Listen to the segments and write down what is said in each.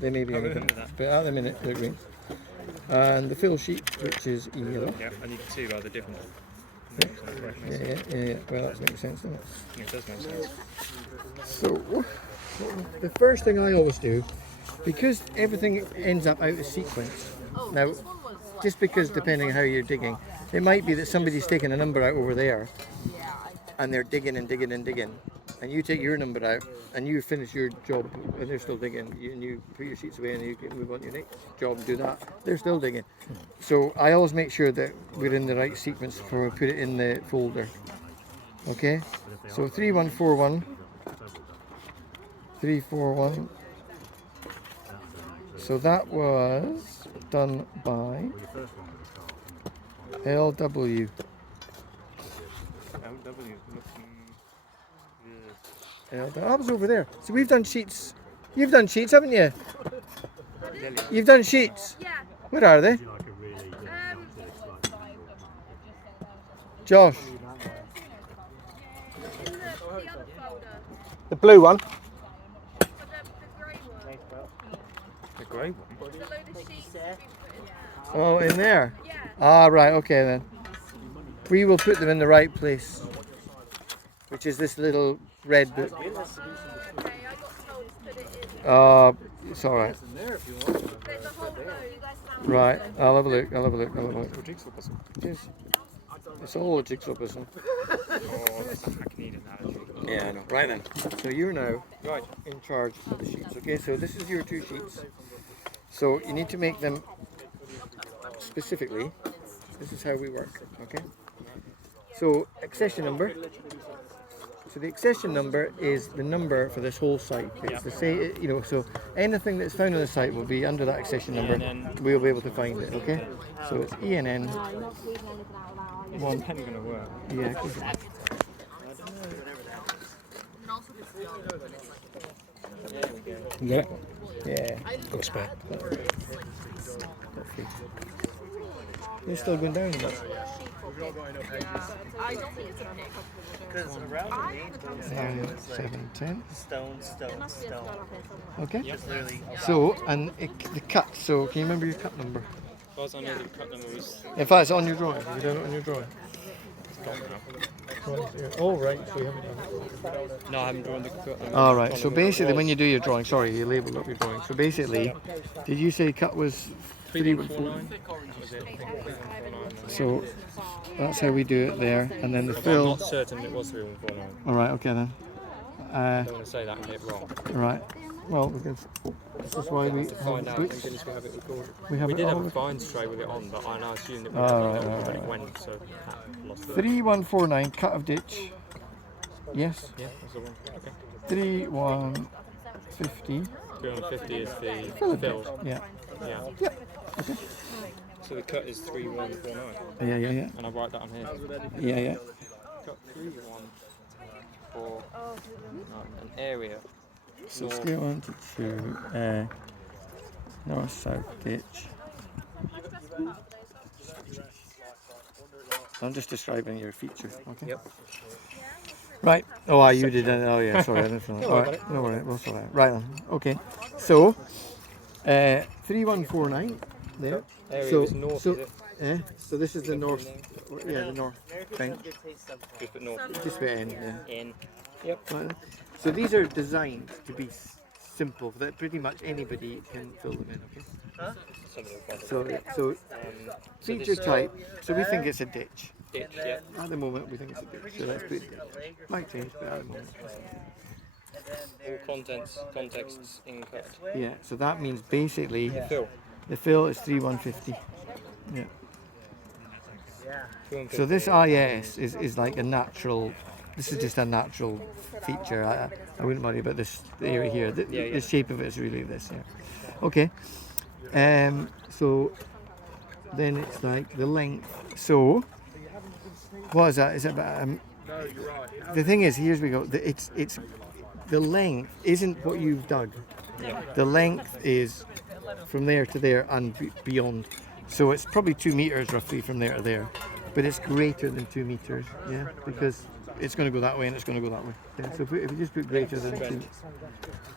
They may be anything, but at the minute they're green. And the fill sheet, which is yellow. Yeah, and you can see by the different. Yeah. Well, that makes sense, doesn't it? It does make sense. So, the first thing I always do, because everything ends up out of sequence. Now, just because depending on how you're digging, it might be that somebody's taking a number out over there, and they're digging and digging and digging, and you take your number out, and you finish your job, and they're still digging, and you put your sheets away, and you can move on to your next job and do that. They're still digging. So I always make sure that we're in the right sequence before we put it in the folder. Okay? So 3141, 341. So that was done by LW. That was over there. So we've done sheets. You've done sheets, haven't you? You've done sheets. Yeah. Where are they? Josh. In the other folder. The blue one. But the grey one. The grey one. The load of sheets we put in. Oh, in there. Yeah. Ah, right. Okay then. We will put them in the right place, which is this little red book. Okay, I got told to put it in. It's all right. There's a whole load. Right. I'll have a look. I'll have a look. I'll have a look. Jigsaw puzzle. It's all a jigsaw puzzle. Oh, that's a hackneyed analogy. Yeah, I know. Right then. So you're now Right. in charge of the sheets. Okay. So this is your two sheets. So you need to make them specifically. This is how we work. Okay. So accession number. So the accession number is the number for this whole site. It's the say, you know. So anything that's found on the site will be under that accession number. We'll be able to find it. Okay. So it's ENN. One pen gonna work. Yeah. Of course it is. Yeah. Yeah. Got a spare. You're still going down. Because around the main is 9, 7, 10. stone. Okay. Just literally. So, and the cut. So, can you remember your cut number? As far as I know, the cut number was. In fact, it's on your drawing. Have you done it on your drawing? Oh, right. So you haven't done it. No, I haven't drawn the cut number. All right. So basically, when you do your drawing, sorry, you labelled up your drawing. So basically, did you say cut was 3149? That was it. 3149. So that's how we do it there, and then the I'm fill. not certain it was 3149. All right. Okay then. I don't want to say that and get it wrong. Right. Well, because this is why we Find out. have Thank goodness we have it recorded. we have We it did have all. a binds tray with it on, but I assumed it Oh, was right, when right. it went, so that lost it. 3149 cut of ditch. Yes. Yeah, that's the one. Okay. 3150. 350 is the Fill. fill. Yeah. Yeah. So the cut is 3149, Yeah. and I write that on here. Yeah. Cut 3149, an area. So North. scale 1 to 2, north south ditch. I'm just describing your feature. Okay. Yep. Right. Oh, you did that. Oh, yeah. Sorry, I didn't know. All right. No worries. We'll sort that. Right then. Okay. So, 3149 there. Area So- is north, so- is it? So this is the north. Yeah, the north bank. Just put north. Just bit in. Yeah. In. Right then. So these are designed to be simple, that pretty much anybody can fill them in. Okay. Somebody will find it. So So feature this, type. So we think it's a ditch. ditch, yeah. At the moment, we think it's a ditch. So let's put ditch. Might change, but at the moment. All contexts in cut. Yeah. So that means basically Fill. the fill is 3150. Yeah. 250. So this IS is like a natural. This is just a natural feature. I wouldn't worry about this area here. The shape of it is really this. Yeah. Okay. So then it's like the length. So what is that? Is it about? The thing is, here's we go. It's the length isn't what you've dug. Yeah. The length is from there to there and beyond. So it's probably 2 meters roughly from there to there, but it's greater than 2 meters. Yeah, because it's going to go that way and it's going to go that way. Yeah. So if you just put greater than 2,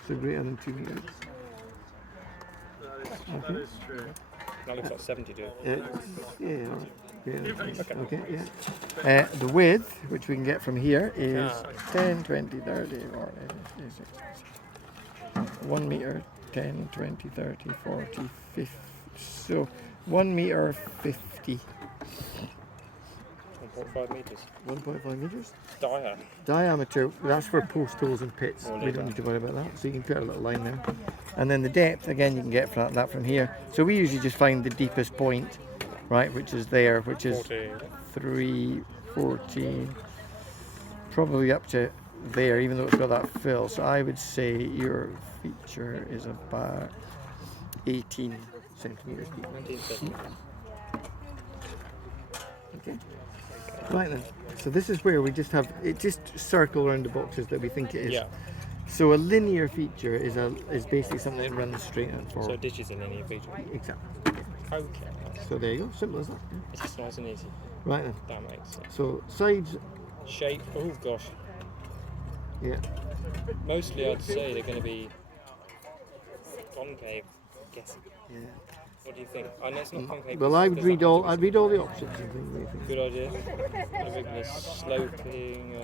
so greater than 2 meters. Okay. That looks like 72. Yeah, all right. Yeah, okay, yeah. The width, which we can get from here, is 10, 20, 30, or 1 meter, 10, 20, 30, 40, 50. So 1 meter 50. 1.5 meters. 1.5 meters. Diameter. That's for post holes and pits. Oh, We don't need to worry about that. So you can put a little line there. And then the depth, again, you can get that from here. So we usually just find the deepest point, right, which is there, which is 314, probably up to there, even though it's got that fill. So I would say your feature is about 18 centimeters deep. 19 centimeters. Okay. Right then. So this is where we just have it just circle around the boxes that we think it is. Yeah. So a linear feature is basically something that runs straight and forward. So ditch is a linear feature. Exactly. Okay. So there you go. Simple as that. Yeah. It's just nice and easy. Right then. That makes sense. So sides. Shape. Oh gosh. Yeah. Mostly I'd say they're going to be concave. Guessing. Yeah. What do you think? I know it's not concave. Well, I'd because read that all. has I'd to be read all the options and think what you think. good idea. I'm making this sloping.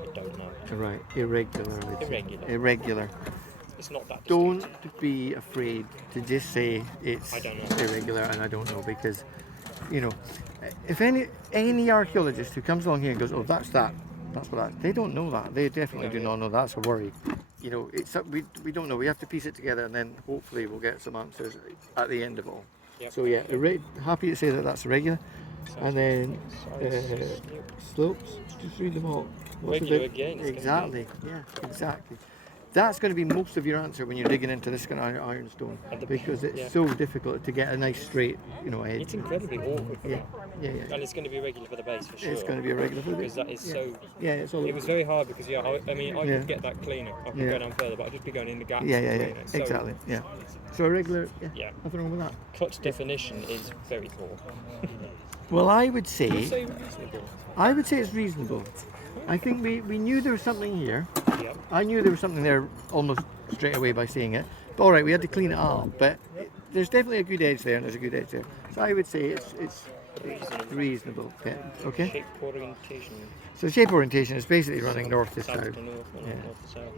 I don't know. Right. Irregular. I would say. Irregular. Irregular. It's not that Don't distinct. be afraid to just say it's I don't know. irregular and I don't know, because, you know, if any archaeologist who comes along here and goes, oh, that's what that, they don't know that. They definitely do not know. That's a worry. You know, we don't know. We have to piece it together, and then hopefully we'll get some answers at the end of it all. Yep. So yeah, happy to say that that's irregular. And then slopes, just read them all. What's Regular about- again, it's gonna be- Exactly, yeah, exactly. That's going to be most of your answer when you're digging into this kind of ironstone, At the- because it's yeah. so difficult to get a nice straight, edge. It's incredibly awkward. Yeah, yeah. And it's going to be regular for the base for sure. It's going to be a regular for because that is yeah. so. Yeah, it's all. It was very hard because I Yeah. could get that cleaner. I could Yeah. go down further, but I'd just be going in the gaps. Yeah, between it. So exactly. Yeah. So a regular. Yeah. Yeah. Nothing wrong with that. Cut definition is very poor. Well, I would I'd say say reasonable. it's reasonable. I think we knew there was something here. Yep. I knew there was something there almost straight away by seeing it. But all right, we had to clean it up. But there's definitely a good edge there, and there's a good edge there. So I would say it's reasonable. Yeah. Okay. Shape orientation. So shape orientation is basically running north to South south. to north, or Yeah. north to south.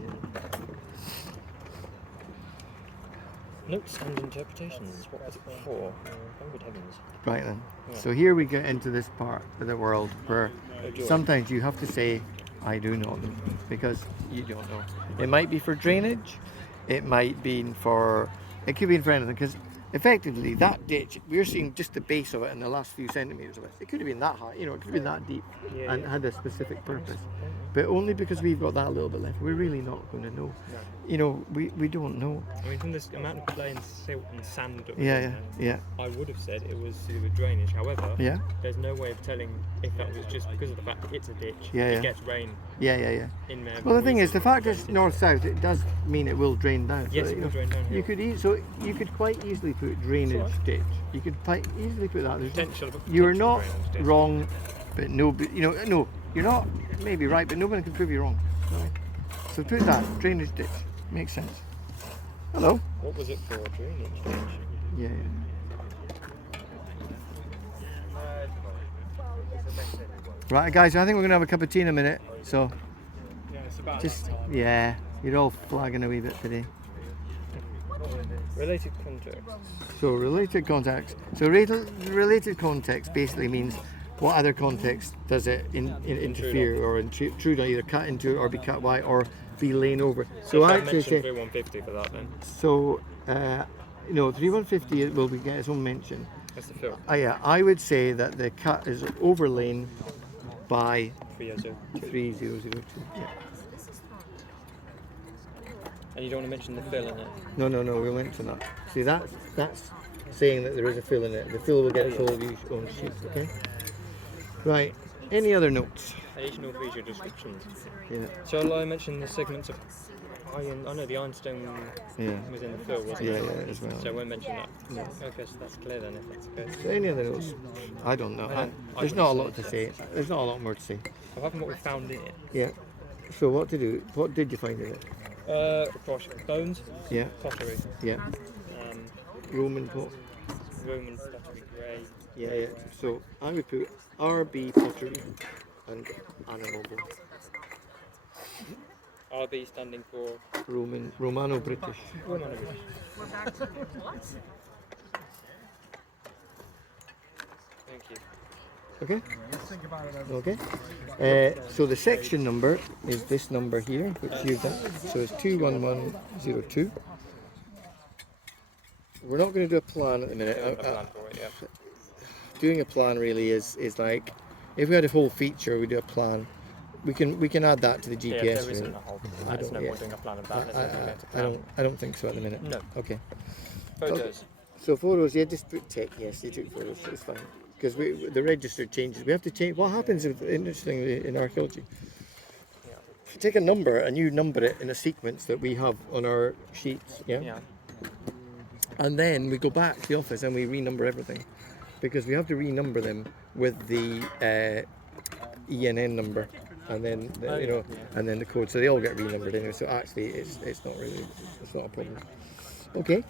Notes and interpretations. What was it for? Oh, good heavens. Right then. Yeah. So here we get into this part of the world where Oh, joy. sometimes you have to say, I do not know, because you don't know. It might be for drainage, it might be for, it could be for anything, because effectively that ditch, we're seeing just the base of it and the last few centimetres of it. It could have been that high, it could have been that deep Yeah, and yeah. had a specific purpose. But only because we've got that little bit left, we're really not going to know. We don't know. I mean, from this amount of clay and silt and sand that was Yeah, in yeah, there, yeah, I would have said it was to do with drainage. However, yeah, there's no way of telling if that was just because of the fact that it's a ditch. Yeah, it yeah. gets rain yeah. in there. Well, the thing is, the fact it's it's north-south, it does mean it will drain down. Yes, So, it will drain down here. You could quite easily put drainage That's ditch. You could quite easily put that. There's potential of a You are potential not drainage ditch. wrong, but no, you're not maybe right, but nobody can prove you wrong. Right? So put that drainage ditch. Makes sense. Hello. What was it for? Drainage ditch. Yeah. Right, guys. I think we're gonna have a cup of tea in a minute. So Yeah, it's about you're all flagging a wee bit today. related context. So related context. So related context basically means what other context does it interfere or intrude on, either cut into or be cut by or be lain over. So I I actually mentioned say 3150 for that then. so. 3150 will get its own mention. That's the fill. Yeah, I would say that the cut is overlain by 3002. 3002. Yeah. And you don't want to mention the fill in it. No, we'll mention that. See, that's saying that there is a fill in it. The fill will get its own sheet. Okay. Right. Any other notes? Additional feature descriptions. Yeah. Shall I mention the segments of iron? I know the ironstone Yeah. was in the fill, wasn't Yeah, it? as well. So I won't mention that. No. Okay, so that's clear then if that's okay. So any other notes? I don't know. There's not a lot to say. There's not a lot more to say. Apart from what we found in it. Yeah. So what to do? What did you find in it? Gosh, bones, Yeah, pottery, yeah. um, Roman pot. Roman pottery, grey. Yeah, yeah. So I would put RB pottery and animal bone. RB standing for Romano British. Roman. Thank you. Okay. Okay. So the section number is this number here, which you've done. So it's 21102. We're not going to do a plan at the minute. A plan for it, yeah. Doing a plan really is like if we had a whole feature, we do a plan. We can add that to the Yeah, GPS. if there isn't really. a whole plan, there's no point doing a plan of that. There's no point to plan. I don't think so at the minute. No. Okay. Photos. So photos, yeah, just put tick. Yes, you took photos. It's fine because the register changes. We have to change. What happens interestingly in archaeology? Yeah. If you take a number and you number it in a sequence that we have on our sheets, Yeah. and then we go back to the office and we renumber everything because we have to renumber them with the ENN number and then and then the code, so they all get renumbered anyway. So actually, it's not a problem. Okay.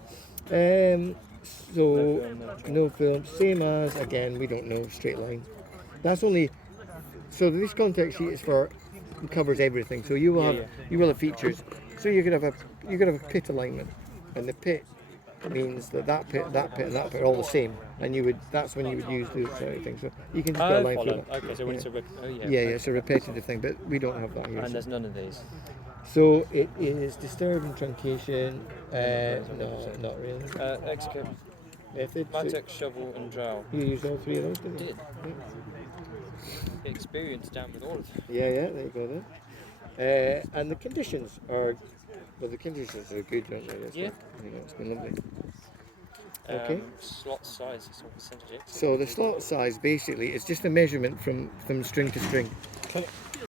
So no film, same as again. We don't know straight line. That's only. So this context sheet is for covers everything. So you will have features. So you could have a pit alignment, and the pit means that pit, and that pit are all the same, and that's when you would use those sort of things. So you can just put a line through that. Okay, so when it's a it's a repetitive thing, but we don't have that here. And there's none of these. So it is disturbing truncation. No, not really. Excavate, Method. So Matek, shovel, and trowel. you used all three of those, didn't you? Did. Experience down with all of them. Yeah, there you go then. And the conditions are, the conditions are good, aren't they? Yeah. It's been lovely. Okay. Slot size is what percentage it is. So the slot size basically is just a measurement from string to string. Okay.